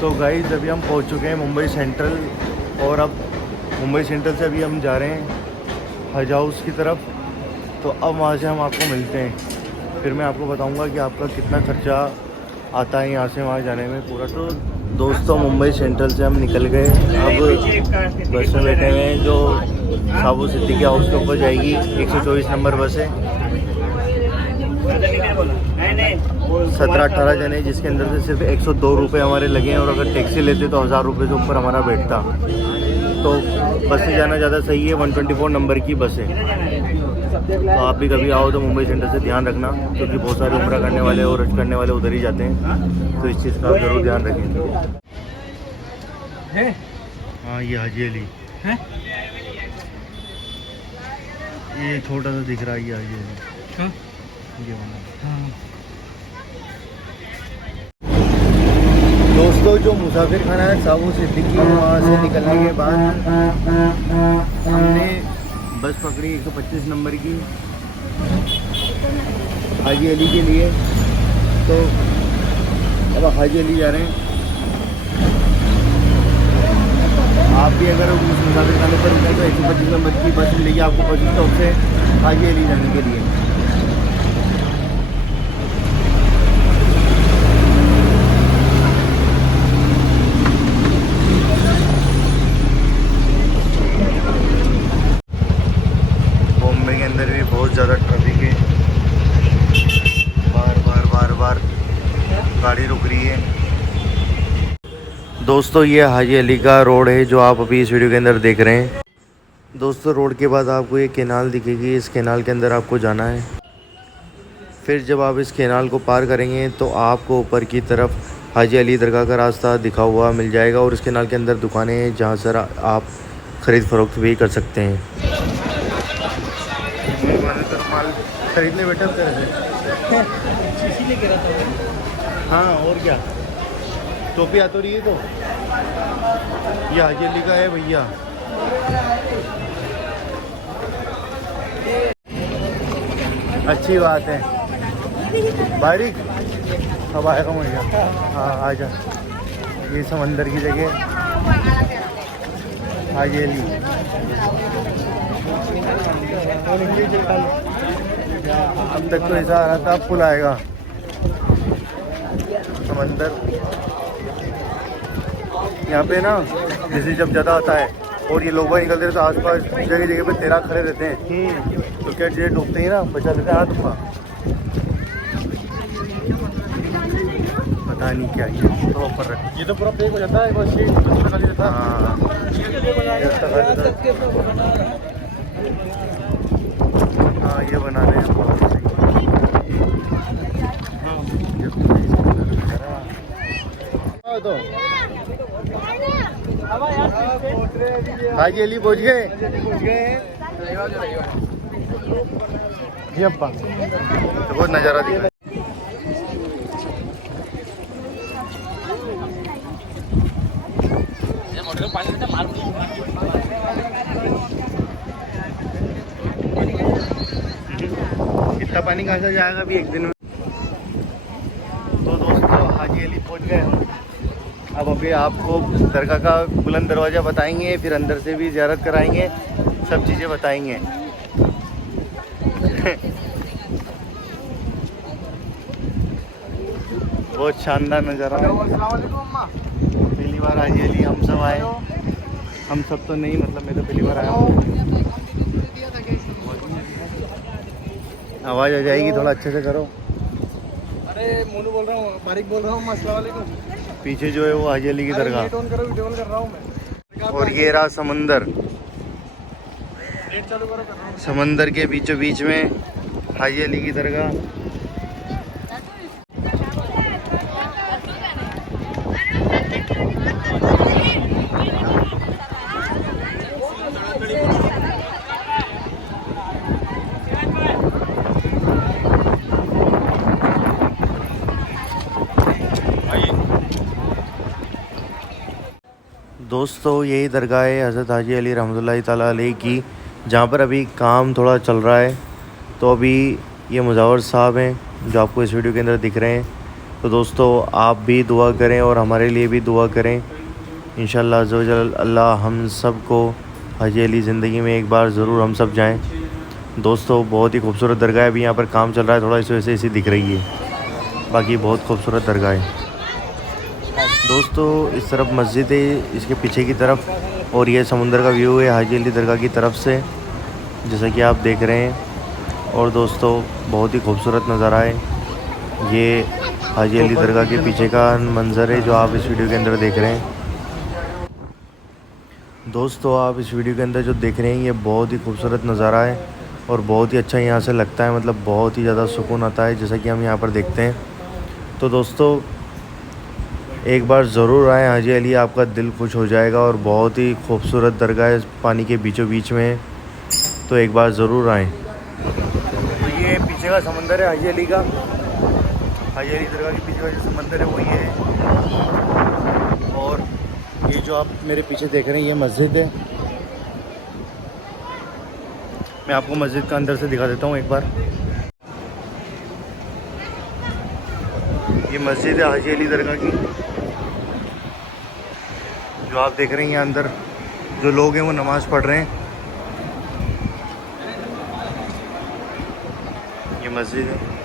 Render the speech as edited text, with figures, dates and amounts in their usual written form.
तो गाइस अभी हम पहुंच चुके हैं मुंबई सेंट्रल, और अब मुंबई सेंट्रल से अभी हम जा रहे हैं हज हाउस की तरफ। तो अब वहाँ से हम आपको मिलते हैं, फिर मैं आपको बताऊंगा कि आपका कितना खर्चा आता है यहाँ से वहाँ जाने में पूरा। तो दोस्तों मुंबई सेंट्रल से हम निकल गए, अब बस में बैठे हुए हैं जो साबू सिद्दीकी हाउस के ऊपर जाएगी। 124 नंबर बस है, 17-18 जने, जिसके अंदर से सिर्फ 102 रुपये हमारे लगे हैं, और अगर टैक्सी लेते तो 1000 रुपये से ऊपर हमारा बैठता। तो बस से जाना ज़्यादा सही है, 124 नंबर की बस है। तो आप भी कभी आओ तो मुंबई सेंट्रल से ध्यान रखना, क्योंकि बहुत सारे उम्रा करने वाले और हज करने वाले उधर ही जाते हैं, तो इस चीज़ का आप ज़रूर ध्यान रखें। हाँ ये हाजी अली है, ये छोटा सा दिख रहा है, ये हाजी अली ये वाला। दोस्तों जो मुसाफिर खाना है साबू सिद्दीकी, वहाँ से निकलने के बाद हमने बस पकड़ी 125 नंबर की हाजी अली के लिए। तो अब हाजी अली जा रहे हैं। आप भी अगर उस मुसाफिर खाने पर रुकें तो 125 नंबर की बस मिलेगी आपको बस स्टॉप से हाजी अली जाने के लिए। बॉम्बे के अंदर भी बहुत ज़्यादा ट्रैफिक है, बार बार गाड़ी रुक रही है। दोस्तों ये हाजी अली का रोड है जो आप अभी इस वीडियो के अंदर देख रहे हैं। दोस्तों रोड के बाद आपको ये कैनाल दिखेगी, इस कैनाल के अंदर आपको जाना है। फिर जब आप इस कैनाल को पार करेंगे तो आपको ऊपर की तरफ हाजी अली दरगाह का रास्ता दिखा हुआ मिल जाएगा, और इस कैनाल के अंदर दुकानें हैं जहाँ से आप ख़रीद फरोख्त भी कर सकते हैं। माल खरीदने बैठे इसीलिए कह रहा था। हाँ और क्या, टोपी आ तो रही है। तो ये हाजी अली का है भैया। अच्छी बात है, बारीक अब आएगा भैया। हाँ आजा, ये समंदर की जगह हाजी अली। अब तक तो ऐसा आ रहा था, अब पुल आएगा समंदर। यहाँ पे ना जैसे जब ज़्यादा आता है और ये लोग बाहर निकलते हैं तो आसपास जगह जगह पे तैराक खड़े रहते हैं, तो क्या चीज़ें डूबते हैं ना, बचा लेते हैं हाथ उठा। पता नहीं क्या ये तो ऊपर रख, ये तो पूरा पैक हो जाता है बस, ये हाँ हाँ ये बना रहे हैं बहुत सही। तो हाजी अली पहुंच गए जी अप्पा, तो बहुत नज़ारा दिखा। इतना पानी कहाँ से जाएगा अभी एक दिन में। तो दोस्तों हाजी अली पहुंच गए हम। अब अभी आपको दरगाह का बुलंद दरवाज़ा बताएंगे, फिर अंदर से भी ज़ियारत कराएंगे, सब चीज़ें बताएंगे। बहुत शानदार नज़ारा है। पहली बार हाजी अली हम सब आए, हम सब तो नहीं, मतलब मैं तो पहली बार आया हूँ। आवाज़ आ जाएगी, थोड़ा अच्छे से करो। अरे मोनू बोल रहा हूँ, बारिक बोल रहा हूँ, अस्सलाम वालेकुम। पीछे जो है वो हाजी अली की दरगाह, वीडियो कर रहा हूँ मैं। और ये रहा समंदर। चालू करो, कर रहा हूँ। समंदर के बीचों बीच में हाजी अली की दरगाह। दोस्तों यही दरगाह है हज़रत हाजी अली रहमतुल्लाहि ताला अलैह की, जहाँ पर अभी काम थोड़ा चल रहा है। तो अभी ये मुज़ावर साहब हैं जो आपको इस वीडियो के अंदर दिख रहे हैं, तो दोस्तों आप भी दुआ करें और हमारे लिए भी दुआ करें। इंशाल्लाह अज़्ज़ व जल अल्लाह हम सब को हाजी अली ज़िंदगी में एक बार ज़रूर हम सब जाएं। दोस्तों बहुत ही खूबसूरत दरगाह है। अभी यहाँ पर काम चल रहा है, थोड़ा इस वजह से ऐसी दिख रही है, बाकी बहुत खूबसूरत दरगाह है। दोस्तों इस तरफ मस्जिद है, इसके पीछे की तरफ, और ये समुंदर का व्यू है हाजी अली दरगाह की तरफ से, जैसा कि आप देख रहे हैं। और दोस्तों बहुत ही खूबसूरत नज़ारा है। ये हाजी अली दरगाह के पीछे का मंज़र है जो आप इस वीडियो के अंदर देख रहे हैं। दोस्तों आप इस वीडियो के अंदर जो देख रहे हैं ये बहुत ही खूबसूरत नज़ारा है और बहुत ही अच्छा यहाँ से लगता है, मतलब बहुत ही ज़्यादा सुकून आता है, जैसा कि हम यहाँ पर देखते हैं। तो दोस्तों एक बार ज़रूर आएँ हाजी अली, आपका दिल खुश हो जाएगा। और बहुत ही खूबसूरत दरगाह है, पानी के बीचों बीच में है, तो एक बार ज़रूर आएँ। तो ये पीछे का समंदर है हाजी अली का, हाजी अली दरगाह के पीछे का जो समंदर है वो ये है। और ये जो आप मेरे पीछे देख रहे हैं ये मस्जिद है। मैं आपको मस्जिद का अंदर से दिखा देता हूँ एक बार। ये मस्जिद है हाजी अली दरगाह की, जो आप देख रहे हैं। यहाँ अंदर जो लोग हैं वो नमाज़ पढ़ रहे हैं। ये मस्जिद है।